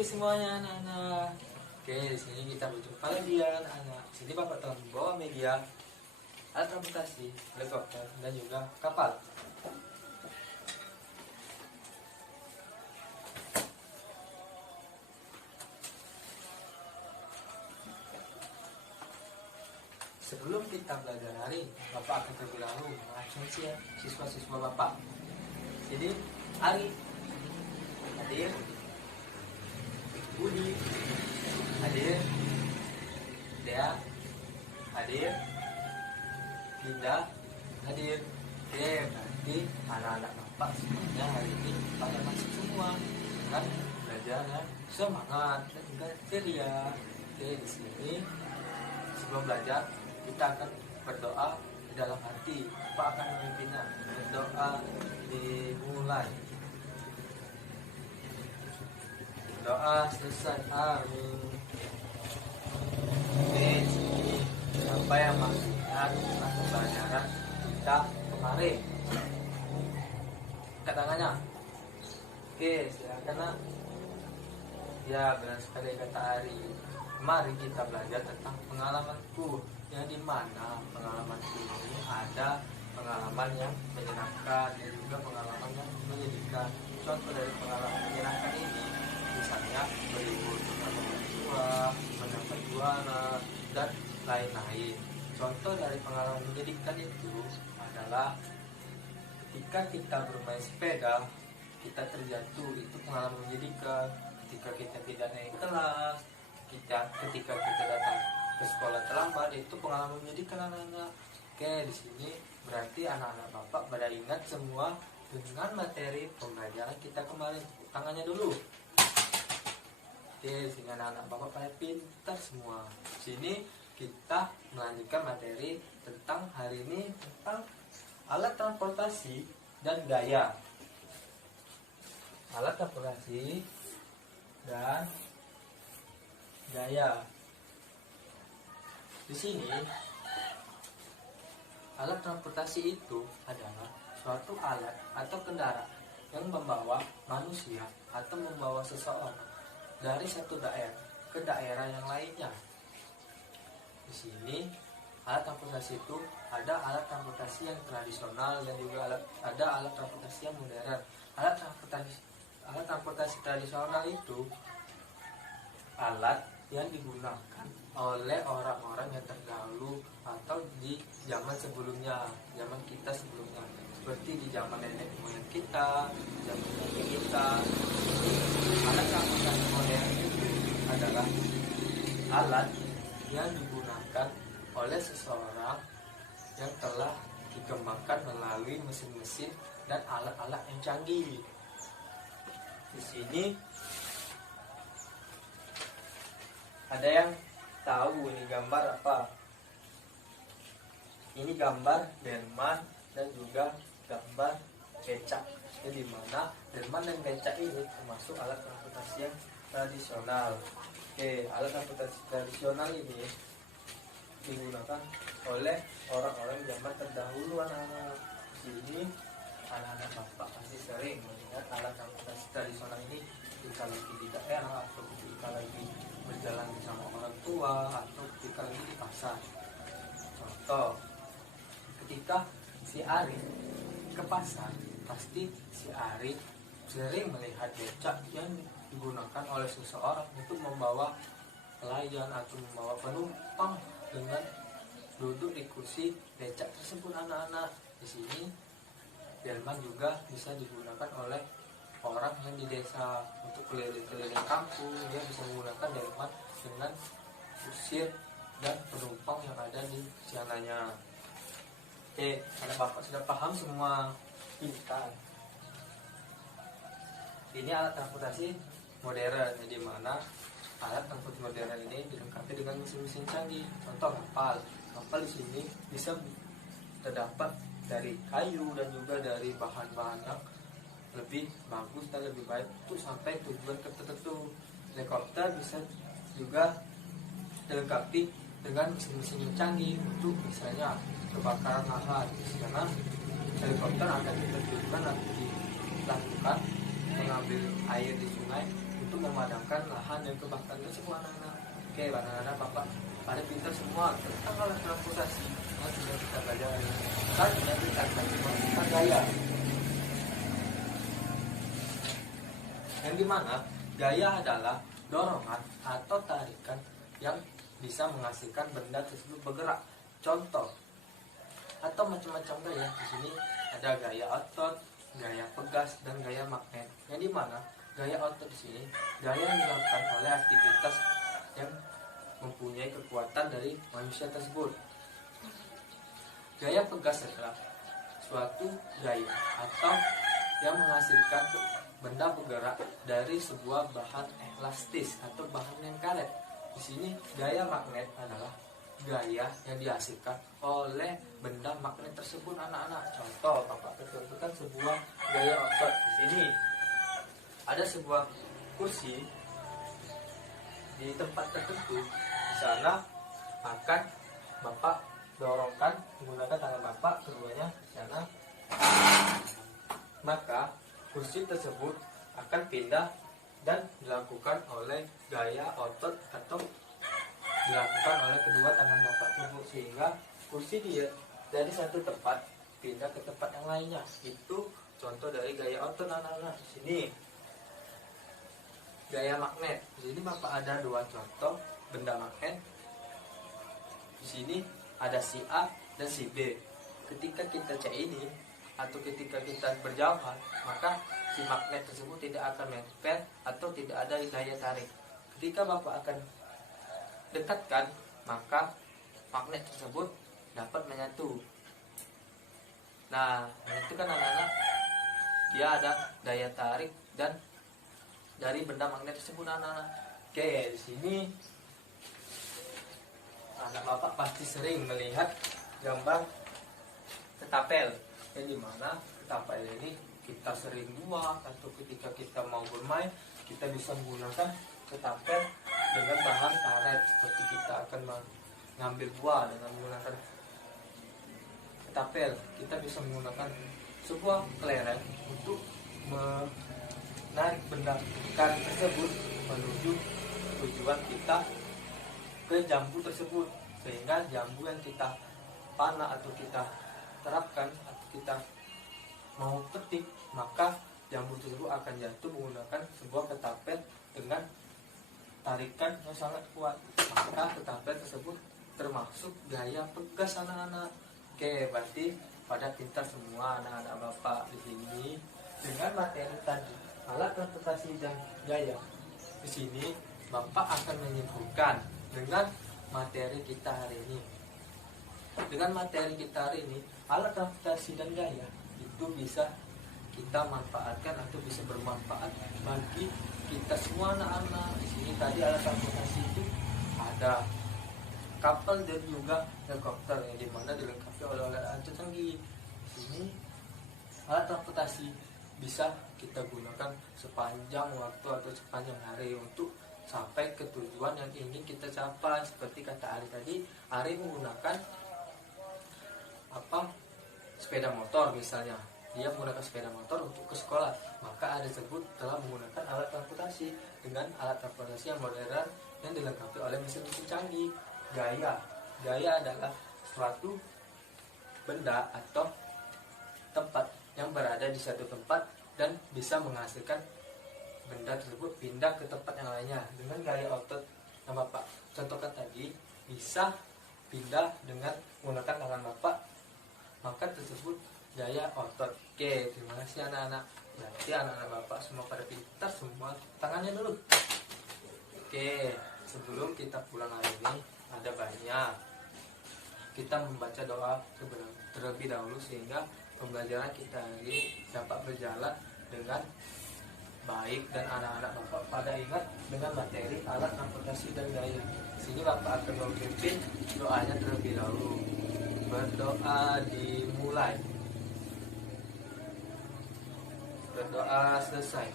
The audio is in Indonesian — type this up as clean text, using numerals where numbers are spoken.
pagi semuanya anak-anak. Oke, di sini kita berjumpa lagi ya anak-anak. Di sini Bapak telah membawa media, alat transportasi, helikopter, dan juga kapal. Sebelum kita belajar hari ini, Bapak akan terlebih dahulu mengabsensi ya siswa-siswa Bapak. Jadi, Ari hadir, Budi hadir, Dea hadir, Linda hadir. Oke, berarti anak-anak Bapak semuanya hari ini pada masuk semua kan, belajar ya, semangat dan juga ceria. Oke, di sini sebelum belajar kita akan berdoa di dalam hati. Bapak akan memimpinnya. Berdoa dimulai. Doa selesai. Amin. Oke, sini apa yang maksudkan tentang pembelajaran kita kemarin? Angkat tangannya. Oke, silakan nak. Ya, benar sekali kata Ari. Mari kita belajar tentang pengalamanku, yang dimana pengalaman ini ada pengalaman yang menyenangkan dan juga pengalaman yang menyedihkan. Contoh dari pengalaman menyenangkan ini misalnya berlibur bersama orang tua, mendapat juara, dan lain-lain. Contoh dari pengalaman menyedihkan itu adalah ketika kita bermain sepeda, kita terjatuh, itu pengalaman menyedihkan. Ketika kita tidak naik kelas, ketika kita datang ke sekolah terlambat, itu pengalaman menyedihkan anak-anak. Oke, di sini berarti anak-anak Bapak pada ingat semua dengan materi pembelajaran kita kemarin. Tangannya dulu. Oke, sehingga anak-anak Bapak pada pintar semua. Di sini kita melanjutkan materi tentang hari ini tentang alat transportasi dan gaya. Alat transportasi dan gaya. Di sini alat transportasi itu adalah suatu alat atau kendaraan yang membawa manusia atau membawa seseorang dari satu daerah ke daerah yang lainnya. Di sini alat transportasi itu ada alat transportasi yang tradisional dan juga ada alat transportasi yang modern. Alat transportasi tradisional itu alat yang digunakan oleh orang-orang yang terdahulu atau di zaman sebelumnya, zaman kita sebelumnya, seperti di zaman nenek moyang kita, zaman kakek kita. Alat transportasi modern itu adalah alat yang digunakan oleh seseorang yang telah dikembangkan melalui mesin-mesin dan alat-alat yang canggih. Di sini ada yang tahu ini gambar apa? Ini gambar delman dan juga gambar becak. Jadi mana delman dan becak ini termasuk alat transportasi yang tradisional. Oke, alat transportasi tradisional ini digunakan oleh orang-orang zaman terdahulu anak-anak. Sini anak-anak Bapak pasti sering melihat alat transportasi tradisional ini ketika lagi di daerah atau ketika lagi berjalan bersama orang tua atau ketika lagi di pasar. Contoh, ketika si Ari ke pasar, pasti si Ari sering melihat becak yang digunakan oleh seseorang untuk membawa pelayan atau membawa penumpang dengan duduk di kursi becak tersebut anak-anak. Di sini delman juga bisa digunakan oleh orang yang di desa untuk keliling-keliling kampung. Dia bisa menggunakan delman dengan kusir dan penumpang yang ada di siananya. Oke, anak Bapak sudah paham semua, pintar. Ini alat transportasi modern, di mana alat transportasi modern ini dilengkapi dengan mesin-mesin canggih. Contoh kapal. Kapal di sini bisa terdapat dari kayu dan juga dari bahan-bahan yang lebih bagus dan lebih baik untuk sampai tujuan tertentu. Helikopter bisa juga dilengkapi dengan mesin-mesin yang canggih untuk misalnya kebakaran lahan. Karena helikopter akan diterjunkan atau dilakukan mengambil air di sungai untuk memadamkan lahan yang kebakaran tersebut anak-anak. Oke, anak-anak Bapak pada pintar semua tentang alat transportasi yang sudah kita pelajari. Selanjutnya kita akan menggunakan gaya. Yang dimana gaya adalah dorongan atau tarikan yang bisa menghasilkan benda tersebut bergerak. Contoh atau macam-macam gaya. Di sini ada gaya otot, gaya pegas, dan gaya magnet. Yang dimana gaya otot di sini gaya yang dilakukan oleh aktivitas yang mempunyai kekuatan dari manusia tersebut. Gaya pegas adalah suatu gaya atau yang menghasilkan benda bergerak dari sebuah bahan elastis atau bahan yang karet. Di sini gaya magnet adalah gaya yang dihasilkan oleh benda magnet tersebut anak-anak. Contoh, Bapak contohkan sebuah gaya otot. Di sini ada sebuah kursi di tempat tertentu. Di sana akan Bapak dorongkan menggunakan tangan Bapak keduanya di sana. Maka kursi tersebut akan pindah dan dilakukan oleh gaya otot atau dilakukan oleh kedua tangan Bapak tersebut, sehingga kursi dia dari satu tempat pindah ke tempat yang lainnya. Itu contoh dari gaya otot anak-anak. Di sini gaya magnet. Di sini Bapak ada dua contoh benda magnet. Di sini ada si A dan si B. Ketika kita cek ini atau ketika kita berjauhan, maka si magnet tersebut tidak akan menempel atau tidak ada daya tarik. Ketika Bapak akan dekatkan, maka magnet tersebut dapat menyatu. Nah, itu kan anak-anak, dia ada daya tarik dan dari benda magnet tersebut anak-anak. Oke, di sini anak Bapak pasti sering melihat gambar ketapel, yang dimana ketapel ini kita sering buat atau ketika kita mau bermain kita bisa menggunakan ketapel dengan bahan karet. Seperti kita akan mengambil buah dengan menggunakan ketapel, kita bisa menggunakan sebuah kelereng untuk menarik benda karet tersebut menuju tujuan kita ke jambu tersebut, sehingga jambu yang kita panah atau kita terapkan atau kita mau petik, maka jambu tersebut akan jatuh menggunakan sebuah ketapel dengan tarikan yang sangat kuat. Maka ketapel tersebut termasuk gaya pegas anak-anak. Oke, berarti pada pintar semua anak-anak Bapak di sini dengan materi tadi, alat transportasi dan gaya. Di sini Bapak akan menyimpulkan dengan materi kita hari ini. Dengan materi kita hari ini, alat transportasi dan gaya itu bisa kita manfaatkan atau bisa bermanfaat bagi kita semua anak-anak. Di sini tadi alat transportasi itu ada kapal dan juga helikopter yang dimana dilengkapi oleh alat canggih. Di sini alat transportasi bisa kita gunakan sepanjang waktu atau sepanjang hari untuk sampai ke tujuan yang ingin kita capai. Seperti kata Ari tadi, Ari menggunakan sepeda motor misalnya. Dia menggunakan sepeda motor untuk ke sekolah, maka Ari tersebut telah menggunakan alat transportasi dengan alat transportasi yang modern yang dilengkapi oleh mesin-mesin canggih. Gaya adalah suatu benda atau tempat yang berada di satu tempat dan bisa menghasilkan benda tersebut pindah ke tempat yang lainnya. Dengan gaya otot yang Bapak contohkan tadi, bisa pindah dengan menggunakan tangan Bapak, maka tersebut gaya otot. Oke, terima kasih anak-anak. Berarti anak-anak Bapak semua pada pintar semua. Tangannya dulu. Oke, sebelum kita pulang hari ini, ada banyak kita membaca doa terlebih dahulu sehingga pembelajaran kita ini dapat berjalan dengan baik dan anak-anak Bapak pada ingat dengan materi alat transportasi dan gaya. Sini Bapak akan memimpin doanya terlebih dahulu. Berdoa dimulai. Berdoa selesai.